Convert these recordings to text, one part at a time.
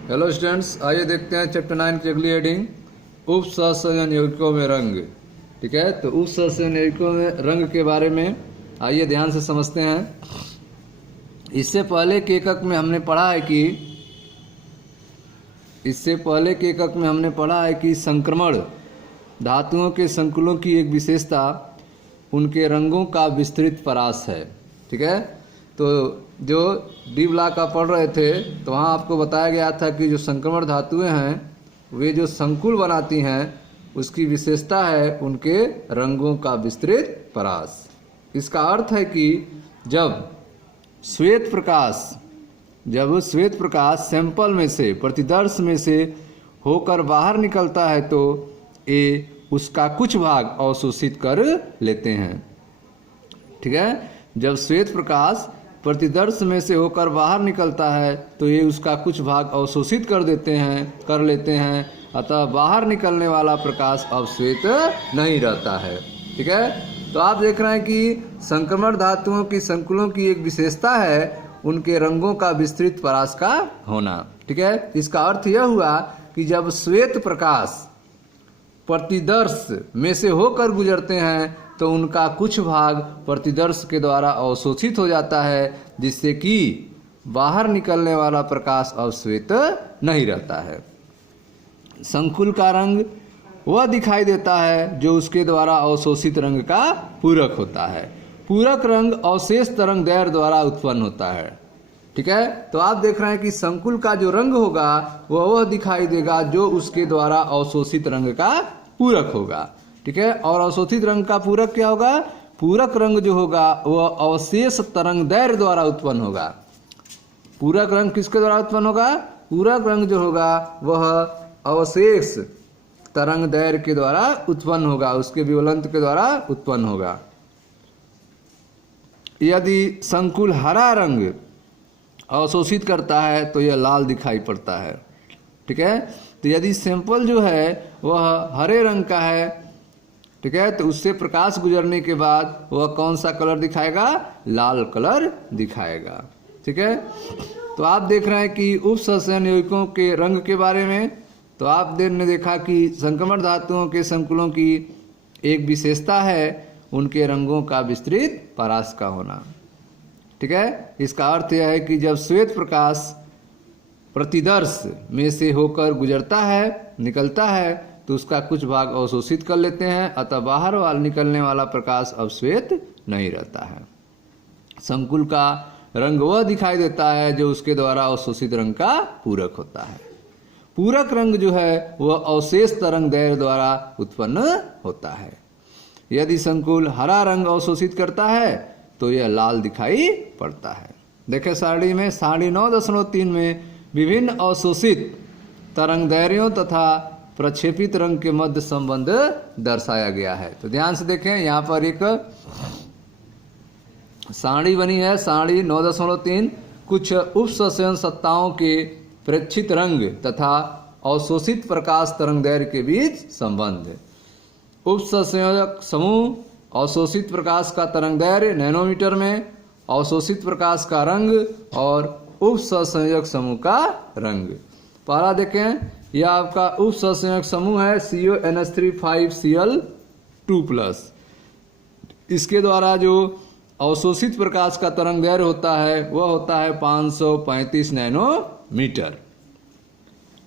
Hello students, आइए देखते हैं चैप्टर 9 की अगली हेडिंग उप सहसंयोजन यौगिकों में रंग। ठीक है, तो उप सहसंयोजन यौगिकों में रंग के बारे में आइए ध्यान से समझते हैं। इससे पहले के एकक में हमने पढ़ा है कि संक्रमण धातुओं के संकुलों की एक विशेषता उनके रंगों का विस्तृत परास है। ठीक है, तो जो डी ब्लॉक का पढ़ रहे थे तो वहाँ आपको बताया गया था कि जो संक्रमण धातुएं हैं वे जो संकुल बनाती हैं उसकी विशेषता है उनके रंगों का विस्तृत परास। इसका अर्थ है कि जब श्वेत प्रकाश सैंपल में से प्रतिदर्श में से होकर बाहर निकलता है तो ये उसका कुछ भाग अवशोषित कर लेते हैं। ठीक है, जब श्वेत प्रकाश प्रतिदर्श में से होकर बाहर निकलता है तो ये उसका कुछ भाग अवशोषित कर लेते हैं, अतः बाहर निकलने वाला प्रकाश अब श्वेत नहीं रहता है। ठीक है, तो आप देख रहे हैं कि संक्रमण धातुओं की संकुलों की एक विशेषता है उनके रंगों का विस्तृत परास का होना। ठीक है, इसका अर्थ यह हुआ कि जब श्वेत प्रकाश प्रतिदर्श में से होकर गुजरते हैं तो उनका कुछ भाग प्रतिदर्श के द्वारा अवशोषित हो जाता है, जिससे कि बाहर निकलने वाला प्रकाश अब श्वेत नहीं रहता है। संकुल का रंग वह दिखाई देता है जो उसके द्वारा अवशोषित रंग का पूरक होता है। पूरक रंग अवशेष तरंग दैर्घ्य द्वारा उत्पन्न होता है। ठीक है, तो आप देख रहे हैं कि संकुल का जो रंग होगा वह दिखाई देगा जो उसके द्वारा अवशोषित रंग का पूरक होगा। ठीक है, और अवशोषित रंग का पूरक क्या होगा? पूरक रंग जो होगा वह अवशेष तरंग दैर्घ्य द्वारा उत्पन्न होगा। पूरक रंग किसके द्वारा उत्पन्न होगा? पूरक रंग जो होगा वह अवशेष तरंग दैर्घ्य के द्वारा उत्पन्न होगा, उसके विवलंत के द्वारा उत्पन्न होगा। यदि संकुल हरा रंग अवशोषित करता है तो यह लाल दिखाई पड़ता है। ठीक है, तो यदि सैंपल जो है वह हरे रंग का है, ठीक है, तो उससे प्रकाश गुजरने के बाद वह कौन सा कलर दिखाएगा? लाल कलर दिखाएगा। ठीक है, तो आप देख रहे हैं कि उप सहसंयोजन यौगिकों के रंग के बारे में, तो आपने देखा कि संक्रमण धातुओं के संकुलों की एक विशेषता है उनके रंगों का विस्तृत परास का होना। ठीक है, इसका अर्थ यह है कि जब श्वेत प्रकाश प्रतिदर्श में से होकर निकलता है तो उसका कुछ भाग अवशोषित कर लेते हैं, अतः बाहर निकलने वाला प्रकाश अब श्वेत नहीं रहता है। संकुल का रंग वह दिखाई देता है जो उसके द्वारा अवशोषित रंग का पूरक होता है। पूरक रंग जो है वह अवशेष तरंग दैर्घ्य द्वारा उत्पन्न होता है। यदि संकुल हरा रंग अवशोषित करता है तो यह लाल दिखाई पड़ता है। देखें सारणी में, सारणी 9.3 में विभिन्न अवशोषित तरंग दैर्घ्यों तथा प्रक्षेपित रंग के मध्य संबंध दर्शाया गया है। तो ध्यान से देखें, यहाँ पर एक सारणी बनी है, सारणी 9.3, कुछ उप सहसंयोजन सत्ताओं के प्रेक्षित रंग तथा अवशोषित प्रकाश तरंग दैर्घ्य के बीच संबंध। उप सहसंयोजक समूह अवशोषित प्रकाश का तरंग दैर्घ्य नैनोमीटर में, अवशोषित प्रकाश का रंग और उप सहसंयोजक समूह का रंग। पहला देखें, यह आपका उप सहसंयोजक समूह है CONH3 5Cl2+। इसके द्वारा जो अवशोषित प्रकाश का तरंग दैर्घ्य होता है वह होता है 535 नैनोमीटर।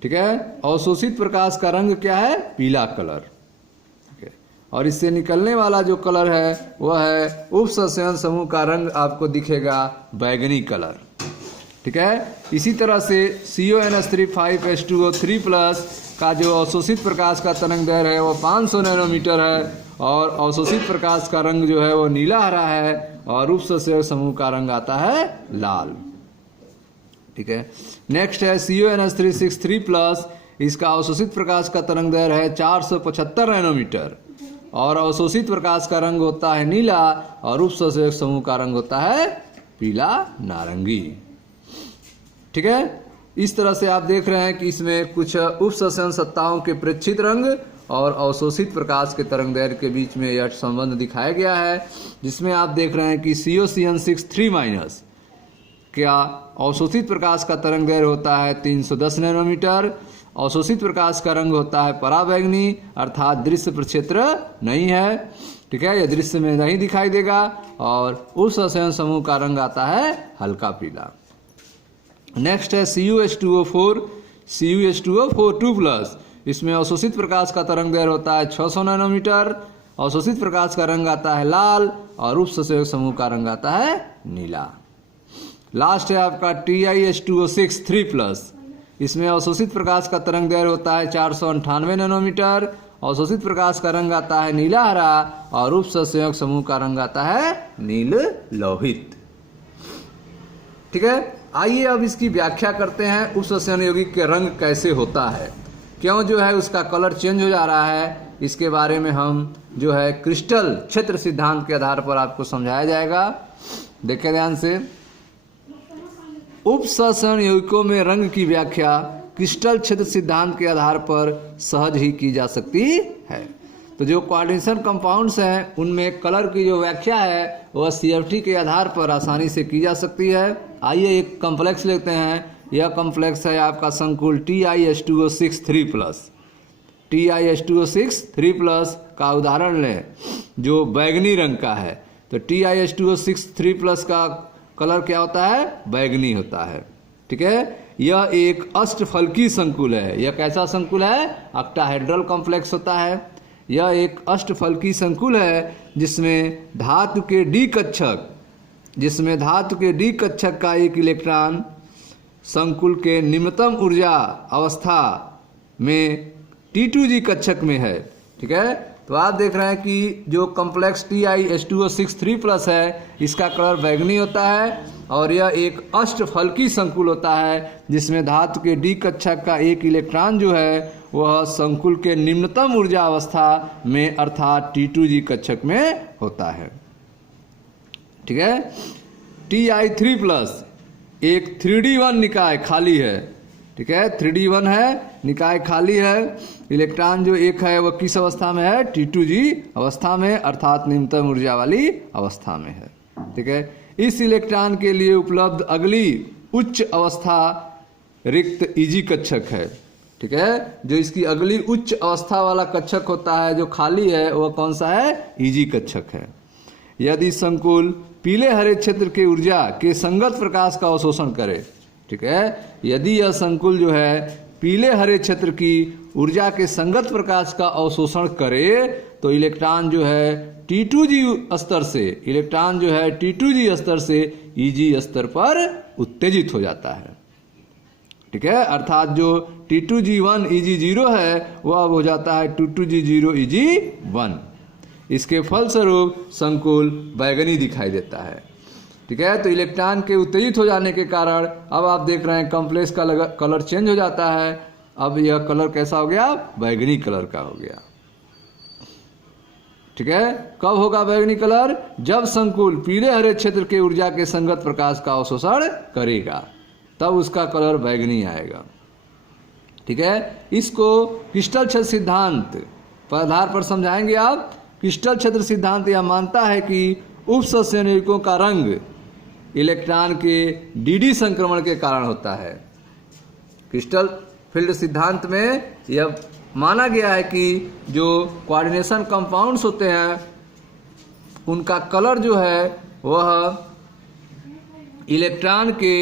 ठीक है, अवशोषित प्रकाश का रंग क्या है? पीला कलर। ठीक है, और इससे निकलने वाला जो कलर है वह है उप सहसंयोजन समूह का रंग आपको दिखेगा बैगनी कलर। ठीक है, इसी तरह से CONH3 5H2O3+ का जो अवशोषित प्रकाश का तरंग दैर्घ्य है वह 500 नैनोमीटर है और अवशोषित प्रकाश का रंग जो है वो नीला हरा है और उप सहसंयोजक समूह का रंग आता है लाल। ठीक है, नेक्स्ट है CONH3 इसका अवशोषित प्रकाश का तरंग दैर्घ्य है 475 नैनोमीटर और अवशोषित प्रकाश का रंग होता है नीला और उप सहसंयोजक समूह का रंग होता है पीला नारंगी। ठीक है, इस तरह से आप देख रहे हैं कि इसमें कुछ उप सहसंयोजन सत्ताओं के प्रेक्षित रंग और अवशोषित प्रकाश के तरंग दैर्घ्य के बीच में यह संबंध दिखाया गया है, जिसमें आप देख रहे हैं कि COCN6 3- क्या अवशोषित प्रकाश का तरंग दैर्घ्य होता है 310 नैनोमीटर। अवशोषित प्रकाश का रंग होता है पराबैंगनी, अर्थात दृश्य प्रक्षेत्र नहीं है, ठीक है, यह दृश्य में नहीं दिखाई देगा। और उस संयोजन समूह का रंग आता है हल्का पीला। नेक्स्ट है CuH2O4, CuH2O4 2+। इसमें अवशोषित प्रकाश का तरंग दैर्घ्य होता है 600 नैनोमीटर। अवशोषित प्रकाश का रंग आता है लाल और उप संयोजक समूह का रंग आता है नीला। लास्ट है आपका TiH2O6 3+। इसमें अवशोषित प्रकाश का तरंग दैर्घ्य होता है 498 नैनोमीटर। अवशोषित प्रकाश का रंग आता है नीला हरा और उप संयोजक समूह का रंग आता है नील लोहित। ठीक है, आइए अब इसकी व्याख्या करते हैं उप संयोजन यौगिक के रंग कैसे होता है, क्यों जो है उसका कलर चेंज हो जा रहा है। इसके बारे में हम जो है क्रिस्टल क्षेत्र सिद्धांत के आधार पर आपको समझाया जाएगा। देखिए ध्यान से, उप संयोजन यौगिकों में रंग की व्याख्या क्रिस्टल क्षेत्र सिद्धांत के आधार पर सहज ही की जा सकती है। तो जो कोऑर्डिनेशन कंपाउंड्स हैं उनमें कलर की जो व्याख्या है वह CFT के आधार पर आसानी से की जा सकती है। आइए एक कॉम्प्लेक्स लेते हैं। यह कॉम्प्लेक्स है आपका संकुल TiH2O6 3+। TiH2O6 3+ का उदाहरण लें जो बैगनी रंग का है। तो TiH2O6 3+ का कलर क्या होता है? बैगनी होता है। ठीक है, यह एक अष्टफलकी संकुल है। यह कैसा संकुल है? ऑक्टाहेड्रल कॉम्प्लेक्स होता है। यह एक अष्टफलकी संकुल है जिसमें धातु के डी कक्षक का एक इलेक्ट्रॉन संकुल के निम्नतम ऊर्जा अवस्था में T2G कक्षक में है। ठीक है, तो आप देख रहे हैं कि जो कॉम्प्लेक्स TiH2O6 3+ है इसका कलर बैगनी होता है और यह एक अष्टफलकी संकुल होता है जिसमें धातु के डी कक्षक का एक इलेक्ट्रॉन जो है वह संकुल के निम्नतम ऊर्जा अवस्था में अर्थात T2G कक्षक में होता है। ठीक है, Ti3+ एक 3D1 निकाय खाली है। ठीक है, 3D1 है, निकाय खाली है। इलेक्ट्रॉन जो एक है वह किस अवस्था में है? T2G अवस्था में अर्थात निम्नतम ऊर्जा वाली अवस्था में है। ठीक है, इस इलेक्ट्रॉन के लिए उपलब्ध अगली उच्च अवस्था रिक्त Eg कक्षक है। ठीक है, जो इसकी अगली उच्च अवस्था वाला कक्षक होता है जो खाली है वह कौन सा है? Eg कक्षक है। यदि संकुल पीले हरे क्षेत्र के ऊर्जा के संगत प्रकाश का अवशोषण करे, ठीक है, यदि यह संकुल जो है पीले हरे क्षेत्र की ऊर्जा के संगत प्रकाश का अवशोषण करे तो इलेक्ट्रॉन जो है T2G स्तर से Eg स्तर पर उत्तेजित हो जाता है। ठीक है, अर्थात जो T2G1 Eg0 है वह अब हो जाता है T2G0 Eg1। इसके फलस्वरूप संकुल बैगनी दिखाई देता है। ठीक है, तो इलेक्ट्रॉन के उत्तेजित हो जाने के कारण अब आप देख रहे हैं कॉम्प्लेक्स का कलर चेंज हो जाता है। अब यह कलर कैसा हो गया? बैगनी कलर का हो गया। ठीक है, कब होगा बैगनी कलर? जब संकुल पीले हरे क्षेत्र के ऊर्जा के संगत प्रकाश का अवशोषण करेगा, तब उसका कलर बैगनी आएगा। ठीक है, इसको क्रिस्टल क्षेत्र सिद्धांत पर आधार पर समझाएंगे आप। क्रिस्टल क्षेत्र सिद्धांत यह मानता है कि उप संयोजकों का रंग इलेक्ट्रॉन के dd संक्रमण के कारण होता है। क्रिस्टल फील्ड सिद्धांत में यह माना गया है कि जो कोऑर्डिनेशन कंपाउंड्स होते हैं उनका कलर जो है वह इलेक्ट्रॉन के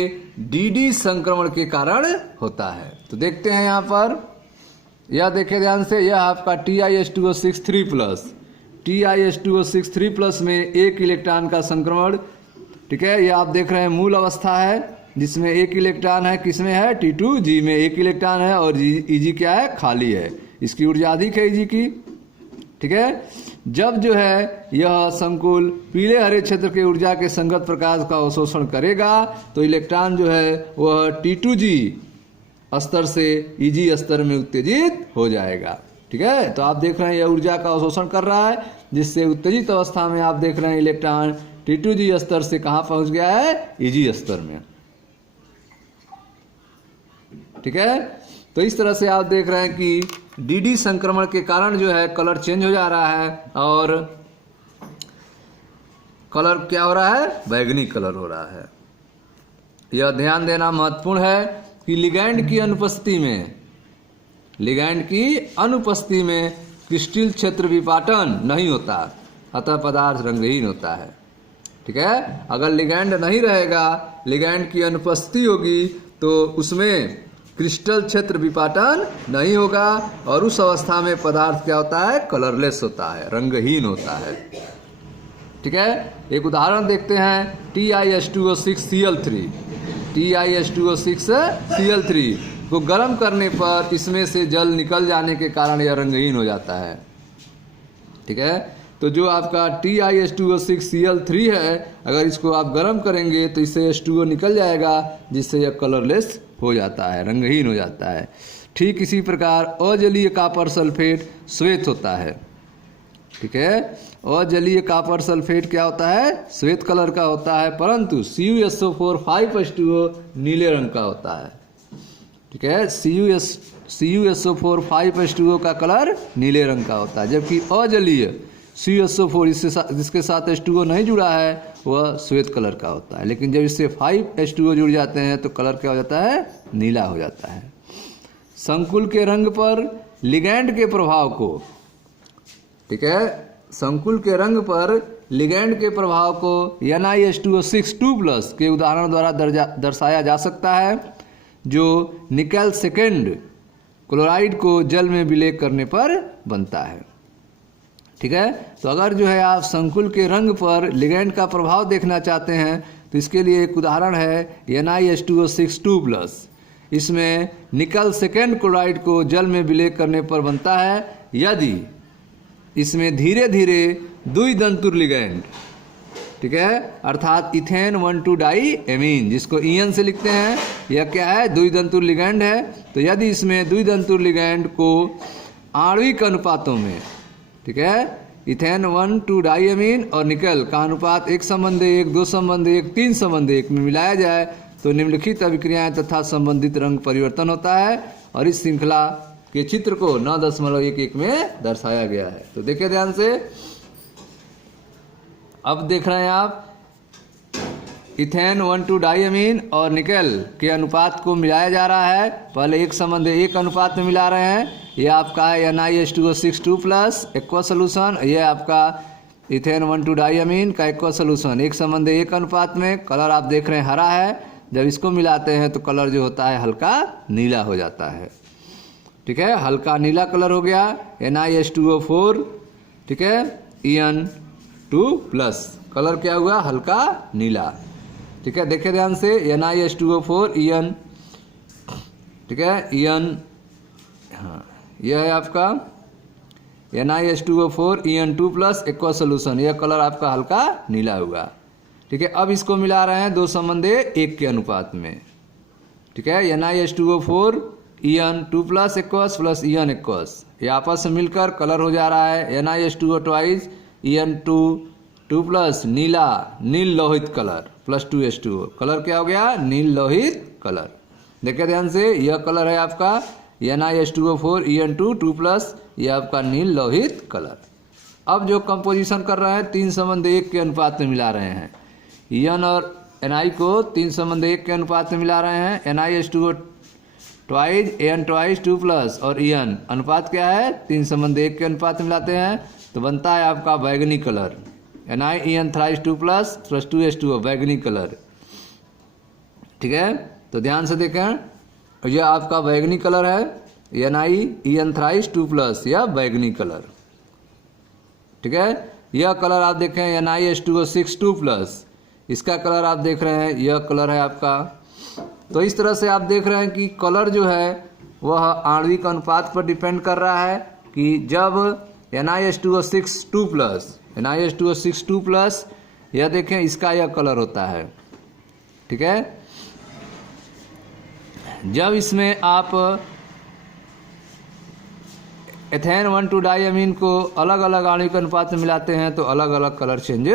dd संक्रमण के कारण होता है। तो देखते हैं यहाँ पर, यह देखें ध्यान से, यह आपका TiH2O6 3+। TiH2O6 3+ में एक इलेक्ट्रॉन का संक्रमण। ठीक है, यह आप देख रहे हैं मूल अवस्था है जिसमें एक इलेक्ट्रॉन है, किसमें है? T2G में एक इलेक्ट्रॉन है और Eg क्या है? खाली है। इसकी ऊर्जा अधिक है Eg की। ठीक है, जब जो है यह संकुल पीले हरे क्षेत्र के ऊर्जा के संगत प्रकाश का अवशोषण करेगा तो इलेक्ट्रॉन जो है वह T2G स्तर से Eg स्तर में उत्तेजित हो जाएगा। ठीक है, तो आप देख रहे हैं यह ऊर्जा का अवशोषण कर रहा है जिससे उत्तेजित अवस्था में आप देख रहे हैं इलेक्ट्रॉन T2G स्तर से कहां पहुंच गया है? Eg स्तर में। ठीक है, तो इस तरह से आप देख रहे हैं कि dd संक्रमण के कारण जो है कलर चेंज हो जा रहा है और कलर क्या हो रहा है? बैगनी कलर हो रहा है। यह ध्यान देना महत्वपूर्ण है कि लिगैंड की अनुपस्थिति में क्रिस्टल क्षेत्र विपाटन नहीं होता, अतः पदार्थ रंगहीन होता है। ठीक है, अगर लिगैंड नहीं रहेगा, लिगैंड की अनुपस्थिति होगी तो उसमें क्रिस्टल क्षेत्र विपाटन नहीं होगा और उस अवस्था में पदार्थ क्या होता है, कलरलेस होता है, रंगहीन होता है। ठीक है, एक उदाहरण देखते हैं, TiH2O6Cl3 TiH2O6Cl3 को गर्म करने पर इसमें से जल निकल जाने के कारण यह रंगहीन हो जाता है। ठीक है, तो जो आपका TiH2O6Cl3 है, अगर इसको आप गर्म करेंगे तो इससे H2O निकल जाएगा, जिससे यह कलरलेस हो जाता है, रंगहीन हो जाता है। ठीक इसी प्रकार अजलीय कॉपर सल्फेट श्वेत होता है। ठीक है, अजलीय कॉपर सल्फेट क्या होता है, श्वेत कलर का होता है, परंतु CuSO4 5H2O नीले रंग का होता है। ठीक है, CuSO4 5H2O का कलर नीले रंग का होता है, जबकि अजलीय CuSO4 जिसके साथ H2O नहीं जुड़ा है वह श्वेत कलर का होता है। लेकिन जब इससे 5H2O जुड़ जाते हैं तो कलर क्या हो जाता है, नीला हो जाता है। संकुल के रंग पर लिगैंड के प्रभाव को, ठीक है, संकुल के रंग पर लिगैंड के प्रभाव को NiH2O6 के उदाहरण द्वारा दर्शाया जा सकता है, जो निकेल सेकेंड क्लोराइड को जल में विलय करने पर बनता है। ठीक है, तो अगर जो है आप संकुल के रंग पर लिगैंड का प्रभाव देखना चाहते हैं तो इसके लिए एक उदाहरण है NiH2O6 इसमें निकल सेकेंड क्लोराइड को जल में विलय करने पर बनता है यदि इसमें धीरे धीरे द्विदंतुर लिगैंड, ठीक है, अर्थात इथेन 1,2 डाईएमीन जिसको ईएन से लिखते हैं, यह क्या है, द्विदंतुर लिगैंड है। तो यदि इसमें द्विदंतुर लिगैंड को आणविक अनुपातों में, ठीक है, इथेन 1,2 डाईएमीन और निकल का अनुपात 1:1, 2:1, 3:1 में मिलाया जाए तो निम्नलिखित अभिक्रियाएं तथा संबंधित रंग परिवर्तन होता है। और इस श्रृंखला के चित्र को 9.11 में दर्शाया गया है। तो देखिए ध्यान से, अब देख रहे हैं आप इथेन 1,2 डाईएमीन और निकेल के अनुपात को मिलाया जा रहा है। पहले 1:1 अनुपात में मिला रहे हैं, ये आपका है NiH2O6 एक्वा सोल्यूशन, ये आपका इथेन 1,2 डाईएमीन का एक्वा सोल्यूशन 1:1 अनुपात में। कलर आप देख रहे हैं हरा है, जब इसको मिलाते हैं तो कलर जो होता है हल्का नीला हो जाता है। ठीक है, हल्का नीला कलर हो गया NiH2O4, ठीक है, En2+, कलर क्या हुआ, हल्का नीला। ठीक है, देखिए ध्यान से, NiH2O4 En, ठीक है, En, हाँ, यह है आपका NiH2O4 En2+ एक्वा सोल्यूशन, यह कलर आपका हल्का नीला हुआ। ठीक है, अब इसको मिला रहे हैं 2:1 के अनुपात में। ठीक है, NiH2O4 En2+ aqueous plus En aqueous, ये आपस में मिलकर कलर हो जा रहा है NiH2O2 En2+ नीला, नील लोहित कलर प्लस 2H2O, कलर क्या हो गया, नील लोहित कलर। देखिए ध्यान से, यह कलर है आपका NiH2O4 En2+, यह आपका नील लोहित कलर। अब जो कंपोजिशन कर रहे हैं 3:1 के अनुपात में मिला रहे हैं, En और Ni को 3:1 के अनुपात में मिला रहे हैं। NiH2O En2+ और En अनुपात क्या है, 3:1 के अनुपात में मिलाते हैं तो बनता है आपका बैगनी कलर, NiEn2+ प्लस 2H2O, बैगनी कलर। ठीक है, तो ध्यान से देखें, यह आपका बैगनी कलर है NiEn2+, यह बैगनी कलर। ठीक है, यह कलर आप देखें NiH2O6 इसका कलर आप देख रहे हैं, यह कलर है आपका। तो इस तरह से आप देख रहे हैं कि कलर जो है वह आणविक अनुपात पर डिपेंड कर रहा है कि जब NiH2O6 यह देखें इसका यह कलर होता है। ठीक है, जब इसमें आप एथेन 1,2 डाईएमीन को अलग अलग आणविक अनुपात में मिलाते हैं तो अलग अलग कलर चेंज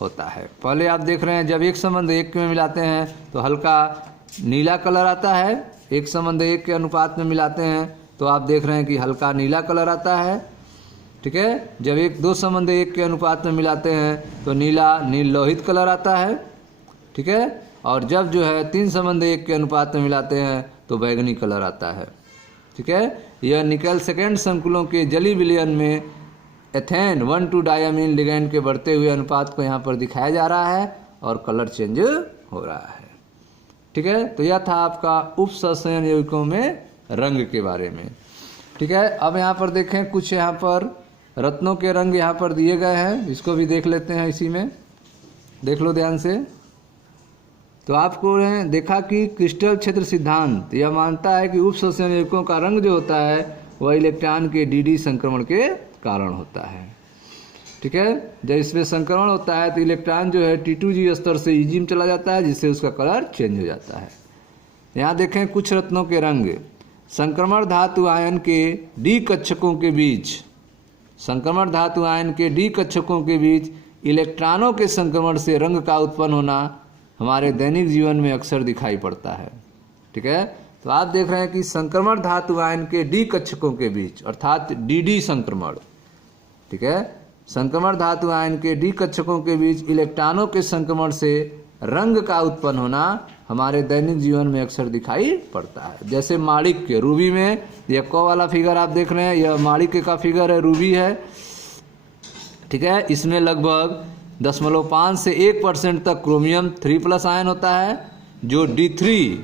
होता है। पहले आप देख रहे हैं जब 1:1 में मिलाते हैं तो हल्का नीला कलर आता है, 1:1 के अनुपात में मिलाते हैं तो आप देख रहे हैं कि हल्का नीला कलर आता है। ठीक है, जब 2:1 के अनुपात में मिलाते हैं तो नीला नील लोहित कलर आता है। ठीक है, और जब जो है 3 संबंध 1 के अनुपात में मिलाते हैं तो बैगनी कलर आता है। ठीक है, यह निकल सेकेंड संकुलों के जली विलयन में एथेन 1,2-डायमीन लिगैंड के बढ़ते हुए अनुपात को यहाँ पर दिखाया जा रहा है और कलर चेंज हो रहा है। ठीक है, तो यह था आपका उप सहसंयोजन यौगिकों में रंग के बारे में। ठीक है, अब यहाँ पर देखें कुछ यहाँ पर रत्नों के रंग यहाँ पर दिए गए हैं, इसको भी देख लेते हैं। इसी में देख लो ध्यान से। तो आपको देखा कि क्रिस्टल क्षेत्र सिद्धांत यह मानता है कि उप सहसंयोजन यौगिकों का रंग जो होता है वह इलेक्ट्रॉन के डी संक्रमण के कारण होता है। ठीक है, जब इसमें संक्रमण होता है तो इलेक्ट्रॉन जो है T2G स्तर से Eg में चला जाता है, जिससे उसका कलर चेंज हो जाता है। यहाँ देखें कुछ रत्नों के रंग। संक्रमण धातु आयन के डी कक्षकों के बीच, संक्रमण धातु आयन के डी कक्षकों के बीच इलेक्ट्रॉनों के संक्रमण से रंग का उत्पन्न होना हमारे दैनिक जीवन में अक्सर दिखाई पड़ता है। ठीक है, तो आप देख रहे हैं कि संक्रमण धातु आयन के डी कक्षकों के बीच अर्थात डी संक्रमण। ठीक है, संक्रमण धातु आयन के डी कक्षकों के बीच इलेक्ट्रॉनों के संक्रमण से रंग का उत्पन्न होना हमारे दैनिक जीवन में अक्सर दिखाई पड़ता है। जैसे माणिक्य, रूबी में यह को वाला फिगर आप देख रहे हैं, यह माणिक्य का फिगर है, रूबी है। ठीक है, इसमें लगभग 0.5 से 1% तक क्रोमियम 3+ आयन होता है, जो D3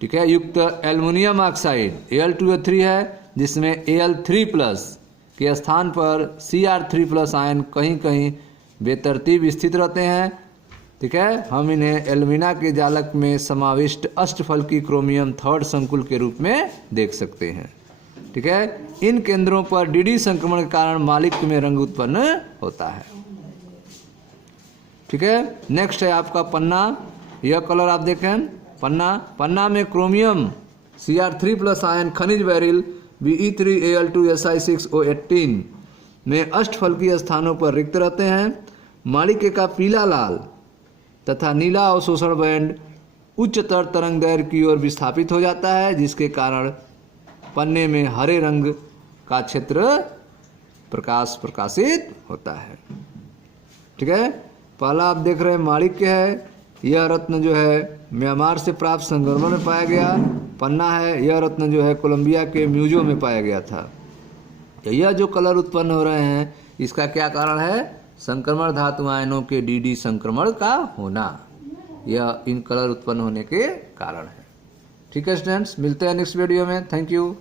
ठीक है युक्त एल्युमिनियम ऑक्साइड Al2O3 है, जिसमें Al3+ के स्थान पर Cr3+ आयन कहीं कहीं बेतरतीब स्थित रहते हैं। ठीक है, हम इन्हें एल्यूमिना के जालक में समाविष्ट अष्टफलकी क्रोमियम 3rd संकुल के रूप में देख सकते हैं। ठीक है, इन केंद्रों पर डी संक्रमण के कारण माणिक्य में रंग उत्पन्न होता है। ठीक है, नेक्स्ट है आपका पन्ना। यह कलर आप देखें, पन्ना में क्रोमियम Cr3+ आयन खनिज बैरिल Be3Al2Si6O18 में अष्टफलकीय स्थानों पर रिक्त रहते हैं। माणिक्य का पीला, लाल तथा नीला अवशोषण बैंड उच्चतर तरंग दैर्घ्य की ओर विस्थापित हो जाता है, जिसके कारण पन्ने में हरे रंग का क्षेत्र प्रकाशित होता है। ठीक है, पहला आप देख रहे हैं माणिक्य है। यह रत्न जो है म्यांमार से प्राप्त संगमरमर में पाया गया। पन्ना है, यह रत्न जो है कोलंबिया के म्यूजियो में पाया गया था। यह जो कलर उत्पन्न हो रहे हैं इसका क्या कारण है? संक्रमण धातु आयनों के डी संक्रमण का होना, यह इन कलर उत्पन्न होने के कारण है। ठीक है स्टूडेंट्स, मिलते हैं नेक्स्ट वीडियो में। Thank you.